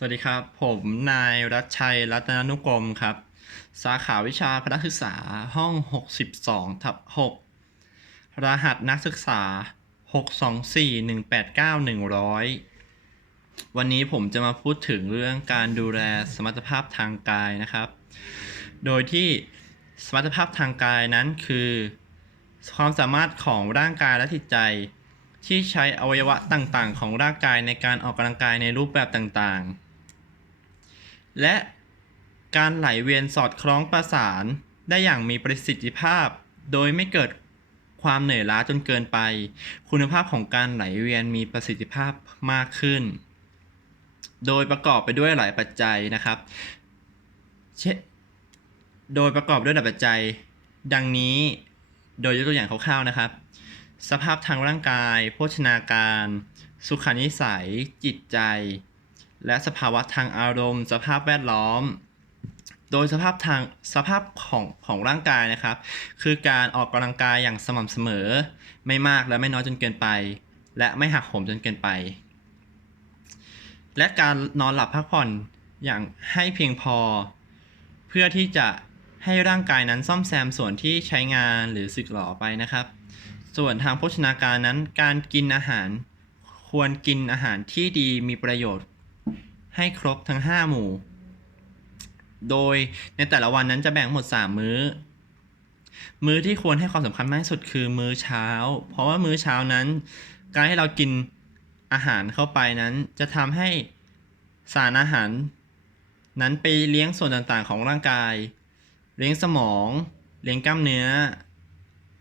สวัสดีครับ ผมนายรัชชัยรัตนนุกรมครับ สาขาวิชาพนักศึกษาห้อง 62ทับ6รหัสนักศึกษา 624189100 วันนี้ผมจะมาพูดถึงเรื่องการดูแลสมรรถภาพทางกายนะครับ โดยที่สมรรถภาพทางกายนั้นคือ ความสามารถของร่างกายและจิตใจที่ใช้อวัยวะต่างๆ ของร่างกายในการออกกำลังกายในรูปแบบต่างๆ และการไหลเวียนสอดคล้องประสานได้อย่างมีประสิทธิภาพ โดยไม่เกิดความเหนื่อยล้าจนเกินไป คุณภาพของการไหลเวียนมีประสิทธิภาพมากขึ้น โดยประกอบไปด้วยหลายปัจจัยนะครับเช่โดยประกอบด้วยหลายปัจจัย ดังนี้โดยยกตัวอย่างคร่าวๆนะครับ สภาพทางร่างกาย โภชนาการ สุขนิสัย จิตใจ และสภาวะทางอารมณ์ สภาพแวดล้อม โดยสภาพทางสภาพของของร่างกายนะครับ คือการออกกำลังกายอย่างสม่ำเสมอ ไม่มากและไม่น้อยจนเกินไป และไม่หักโหมจนเกินไป และการนอนหลับพักผ่อนอย่างให้เพียงพอ เพื่อที่จะให้ร่างกายนั้นซ่อมแซมส่วนที่ใช้งานหรือสึกหรอไปนะครับ ส่วนทางโภชนาการนั้นการกินอาหาร ควรกินอาหารที่ดีมีประโยชน์ ให้ครบทั้ง 5 หมู่ โดยในแต่ละวันนั้นจะแบ่งหมด 3 มื้อ มื้อที่ควรให้ความสำคัญมากที่สุดคือมื้อเช้า เพราะว่ามื้อเช้านั้น การให้เรากินอาหารเข้าไปนั้น จะทำให้สารอาหาร นั้นไปเลี้ยงส่วนต่างๆ ของร่างกาย เลี้ยงสมอง เลี้ยงกล้ามเนื้อ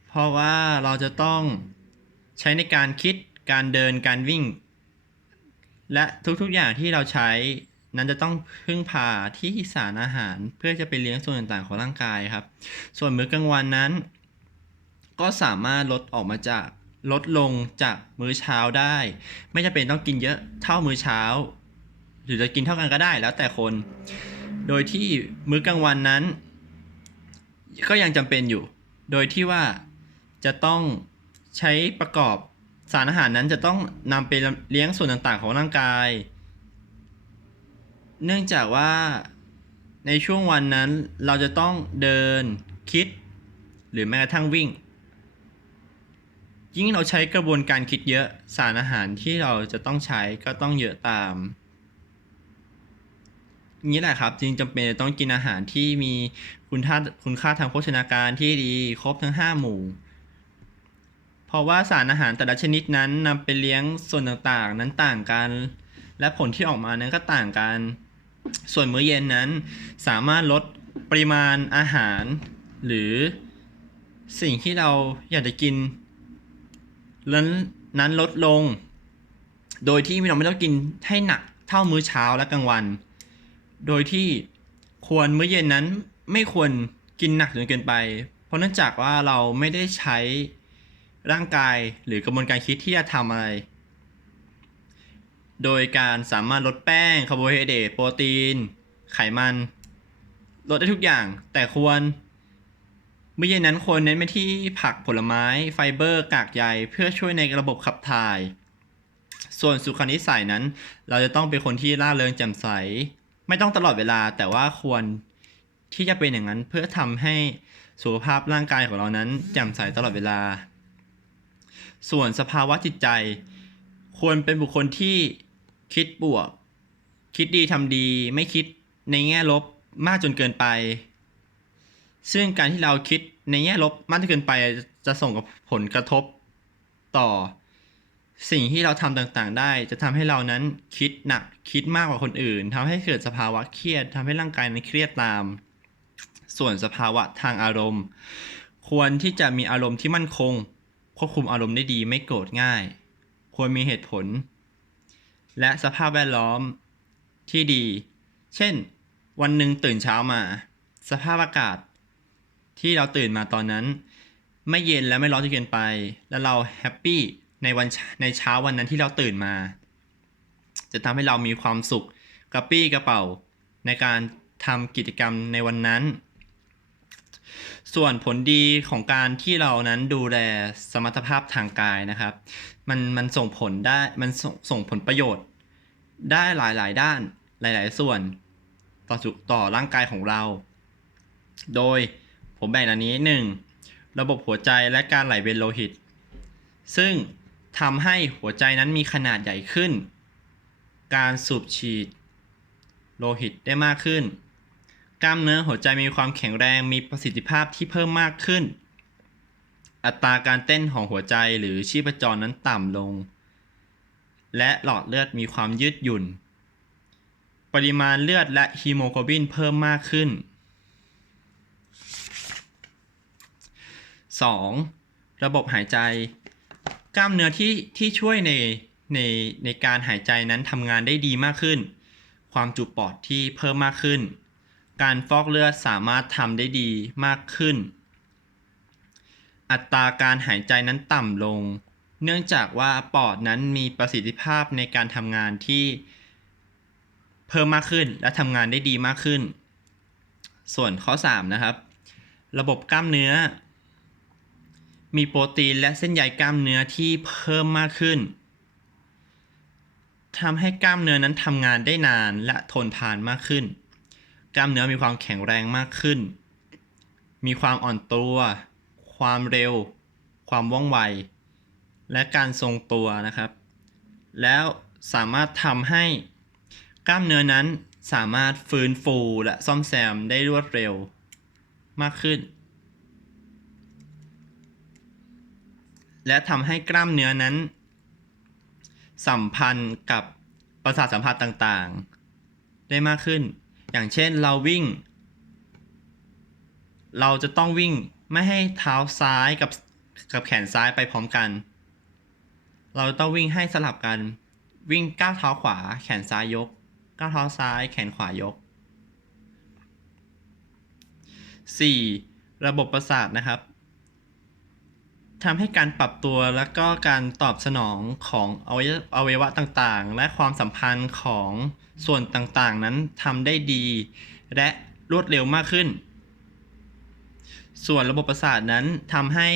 เพราะว่าเราจะต้องใช้ในการคิดการเดินการวิ่ง และทุกๆอย่างที่เราใช้นั้นจะต้องพึ่งพาที่สารอาหารเพื่อจะไปเลี้ยงส่วนต่างๆของร่างกายครับ ส่วนมื้อกลางวันนั้น ก็สามารถลดออกมาจากลดลงจากมื้อเช้าได้ ไม่จำเป็นต้องกินเยอะเท่ามื้อเช้า หรือจะกินเท่ากันก็ได้แล้วแต่คน โดยที่มื้อกลางวันนั้น ก็ยังจำเป็นอยู่ โดยที่ว่าจะต้องใช้ประกอบ สารอาหารนั้นจะต้องนำไปเลี้ยงส่วนต่างๆของร่างกาย เนื่องจากว่าในช่วงวันนั้นเราจะต้องเดินคิด หรือแม้กระทั่งวิ่ง ยิ่งเราใช้กระบวนการคิดเยอะสารอาหารที่เราจะต้องใช้ก็ต้องเยอะตามนี้แหละครับจึงจำเป็นจะต้องกินอาหารที่มีคุณค่าคุณค่าทางโภชนาการที่ดีครบทั้ง 5 หมู่ เพราะว่าสารอาหารแต่ละชนิดนั้นนำไปเลี้ยงส่วนต่างๆ นั้นต่างกัน และผลที่ออกมานั้นก็ต่างกัน ส่วนมื้อเย็นนั้นสามารถลดปริมาณอาหาร หรือสิ่งที่เราอยากจะกินนั้นนั้นลดลง โดยที่เราไม่ต้องกินให้หนักเท่ามื้อเช้าและกลางวัน โดยที่ควรมื้อเย็นนั้นไม่ควรกินหนักจนเกินไป เพราะเนื่องจากว่าเราไม่ได้ใช้ ร่างกายหรือกระบวนการคิดที่จะทำอะไร โดยการสามารถลดแป้งคาร์โบไฮเดรตโปรตีน ไขมัน ลดได้ทุกอย่าง แต่ควรมื้อเย็นนั้นควรเน้นไปที่ผักผลไม้ ไฟเบอร์ กากใยเพื่อช่วยในระบบขับถ่าย ส่วนสุขนิสัยนั้น เราจะต้องเป็นคนที่ร่าเริงแจ่มใส ไม่ต้องตลอดเวลาแต่ว่าควรที่จะเป็นอย่างนั้นเพื่อทำให้สุขภาพร่างกายของเรานั้นแจ่มใสตลอดเวลา ส่วนสภาวะจิตใจ ควรเป็นบุคคลที่คิดบวก คิดดีทำดี ไม่คิดในแง่ลบมากจนเกินไป ซึ่งการที่เราคิดในแง่ลบมากจนเกินไป จะส่งกับผลกระทบต่อ สิ่งที่เราทำต่างๆ ได้ จะทำให้เรานั้นคิดหนักคิดมากกว่าคนอื่นทำให้เกิดสภาวะเครียดทำให้ร่างกายนั้นเครียดตาม ส่วนสภาวะทางอารมณ์ ควรที่จะมีอารมณ์ที่มั่นคง ควบคุมอารมณ์ได้ดีไม่โกรธง่าย ควรมีเหตุผล และสภาพแวดล้อมที่ดี เช่น วันหนึ่งตื่นเช้ามา สภาพอากาศ ที่เราตื่นมาตอนนั้น ไม่เย็นและไม่ร้อนจนเกินไป และเราแฮปปี้ในวันในเช้าวันนั้นที่เราตื่นมา จะทำให้เรามีความสุขกระปี้กระเป๋าในการทำกิจกรรมในวันนั้น ส่วนผลดีของการที่เรานั้นดูแลสมรรถภาพทางกายนะครับ มันมันส่งผลได้มันส่งส่งผลประโยชน์ ได้หลายๆด้านหลาย ๆ ส่วนต่อสุต่อร่างกายของเรา โดยผมแบ่งดังนี้ 1. ระบบหัวใจและการไหลเวียนโลหิต ซึ่งทำให้หัวใจนั้นมีขนาดใหญ่ขึ้น การสูบฉีด โลหิตได้มากขึ้น กล้ามเนื้อหัวใจมีความแข็งแรงมีประสิทธิภาพที่เพิ่มมากขึ้น อัตราการเต้นของหัวใจหรือชีพจรนั้นต่ำลง และหลอดเลือดมีความยืดหยุ่น ปริมาณเลือดและฮีโมโกลบินเพิ่มมากขึ้น 2. ระบบหายใจ กล้ามเนื้อที่ที่ช่วยในในในการหายใจนั้นทำงานได้ดีมากขึ้น ความจุปอดที่เพิ่มมากขึ้น การฟอกเลือดสามารถทำได้ดีมากขึ้น อัตราการหายใจนั้นต่ำลง เนื่องจากว่าปอดนั้นมีประสิทธิภาพในการทำงานที่เพิ่มมากขึ้นและทำงานได้ดีมากขึ้น ส่วนข้อ 3 นะครับ ระบบกล้ามเนื้อ มีโปรตีนและเส้นใยกล้ามเนื้อที่เพิ่มมากขึ้นทำให้กล้ามเนื้อนั้นทำงานได้นานและทนทานมากขึ้น กล้ามเนื้อมีความแข็งแรงมากขึ้น มีความอ่อนตัว ความเร็ว ความว่องไว และการทรงตัวนะครับ แล้วสามารถทำให้กล้ามเนื้อนั้นสามารถฟื้นฟูและซ่อมแซมได้รวดเร็วมากขึ้น และทำให้กล้ามเนื้อนั้น สัมพันธ์กับประสาทสัมผัสต่างๆ ได้มากขึ้น อย่างเช่นเราวิ่ง เราจะต้องวิ่งไม่ให้เท้าซ้ายกับกับแขนซ้ายไปพร้อมกัน เราต้องวิ่งให้สลับกัน วิ่งก้าวเท้าขวา แขนซ้ายยก ก้าวเท้าซ้าย แขนขวายก 4. ระบบประสาทนะครับทำให้การปรับตัวและก็การตอบสนองของอวัยวอวัยวะต่างๆ และความสัมพันธ์ของ ส่วนต่างๆนั้นทำได้ดี และรวดเร็วมากขึ้น ส่วนระบบประสาทนั้นทำให้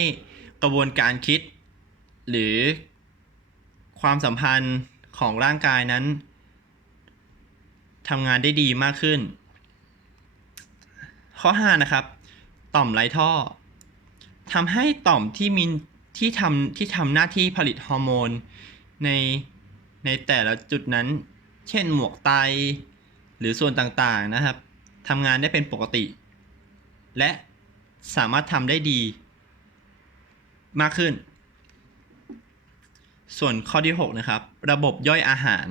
กระบวนการคิด หรือความสัมพันธ์ของร่างกายนั้นทำงานได้ดีมากขึ้น ข้อ 5 นะครับ ต่อมไรท่อทำให้ต่อมที่มีที่ทำที่ทำหน้าที่ผลิตฮอร์โมนในในแต่ละจุดนั้น เช่นหมวกไต หรือส่วนต่างๆนะครับทำงานได้เป็นปกติ และสามารถทำได้ดีมากขึ้น ส่วนข้อที่ 6 นะครับ ระบบย่อยอาหาร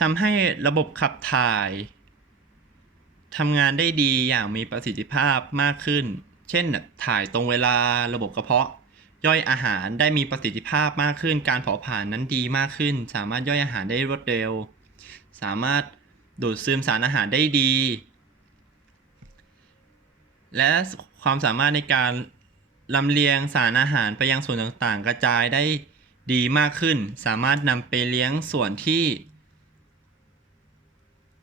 ทำให้ระบบขับถ่ายทำงานได้ดีอย่างมีประสิทธิภาพมากขึ้น เช่นถ่ายตรงเวลาระบบกระเพาะ ย่อยอาหารได้มีประสิทธิภาพมากขึ้น การเผาผลาญนั้นดีมากขึ้น สามารถย่อยอาหารได้รวดเร็ว สามารถดูดซึมสารอาหารได้ดี และความสามารถในการลำเลียงสารอาหารไปยังส่วนต่างๆ กระจายได้ดีมากขึ้น สามารถนำไปเลี้ยงส่วนที่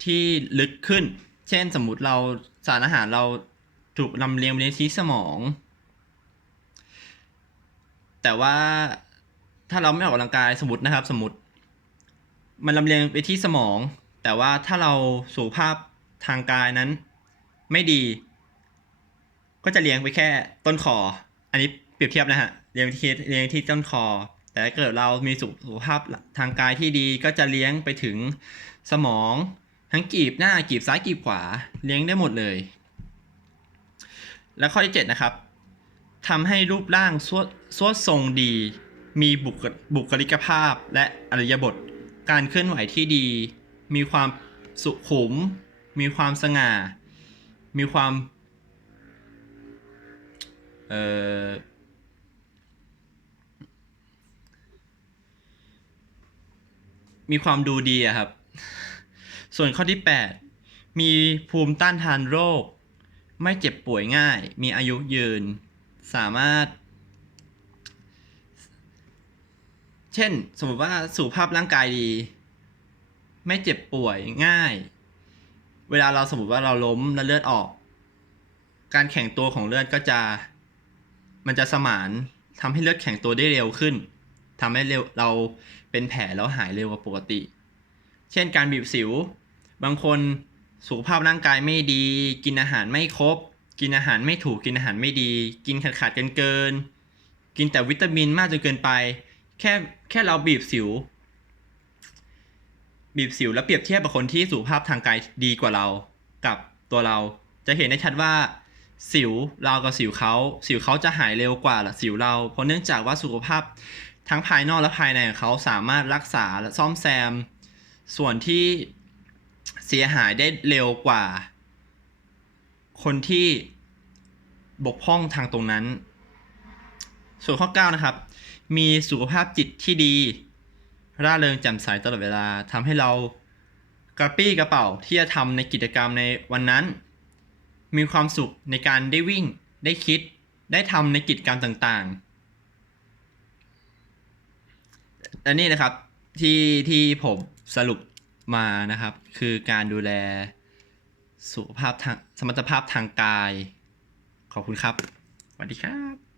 ที่ลึกขึ้น เช่นสมมติเราสารอาหารเราถูกลำเลียงไปที่สมอง แต่ว่าถ้าเราไม่ออกกำลังกายสมมตินะครับ สมมติ มันลำเลียงไปที่สมอง แต่ว่าถ้าเราสุขภาพทางกายนั้น ไม่ดี ก็จะเลี้ยงไปแค่ต้นคอ อันนี้เปรียบเทียบนะฮะเลี้ยงที่เลี้ยงที่ต้นคอ แต่ถ้าเกิดเรามีสุขภาพทางกายที่ดีก็จะเลี้ยงไปถึงสมอง ทั้งกีบหน้ากีบซ้ายกีบขวาเลี้ยงได้หมดเลย และข้อที่ 7 นะครับ ทำให้รูปร่างสวดสวดทรงดี มีบุคบุคลิกภาพและอริยบท การเคลื่อนไหวที่ดี มีความสุขุม มีความสง่า มีความเอ่อมีความดูดีอะครับ ส่วนข้อที่ 8 มีภูมิต้านทานโรค ไม่เจ็บป่วยง่าย มีอายุยืน สามารถ เช่น สมมติว่าสุขภาพร่างกายดี ไม่เจ็บป่วยง่าย เวลาเราสมมติว่าเราล้มแล้วเลือดออก การแข็งตัวของเลือดก็จะ มันจะสมานทำให้เลือดแข็งตัวได้เร็วขึ้นทำให้เร็วเราเป็นแผลแล้วหายเร็วกว่าปกติ เช่นการบีบสิว บางคนสุขภาพร่างกายไม่ดี กินอาหารไม่ครบ กินอาหารไม่ถูกกินอาหารไม่ดี กินขาดขาดกันเกิน กินแต่วิตามินมากจนเกินไป แค่แค่เราบีบสิว บีบสิวแล้วเปรียบเทียบกับคนที่สุขภาพทางกายดีกว่าเรากับตัวเรา จะเห็นได้ชัดว่า สิวเรากับสิวเขาสิวเขาจะหายเร็วกว่าสิวเรา เพราะเนื่องจากว่าสุขภาพทั้งภายนอกและภายในของเขาสามารถรักษาและซ่อมแซม ส่วนที่เสียหายได้เร็วกว่า คนที่บกพร่องทางตรงนั้น ส่วนข้อ 9 นะครับ มีสุขภาพจิตที่ดี ร่าเริงแจ่มใสตลอดเวลาทำให้เรากระปี้กระเป๋าที่จะทำในกิจกรรมในวันนั้น มีความสุขในการได้วิ่ง ได้คิด ได้ทำในกิจกรรมต่างๆ และนี่นะครับที่ที่ผมสรุปมานะครับ คือการดูแล สุขภาพทางสมรรถภาพทางกาย ขอบคุณครับสวัสดีครับ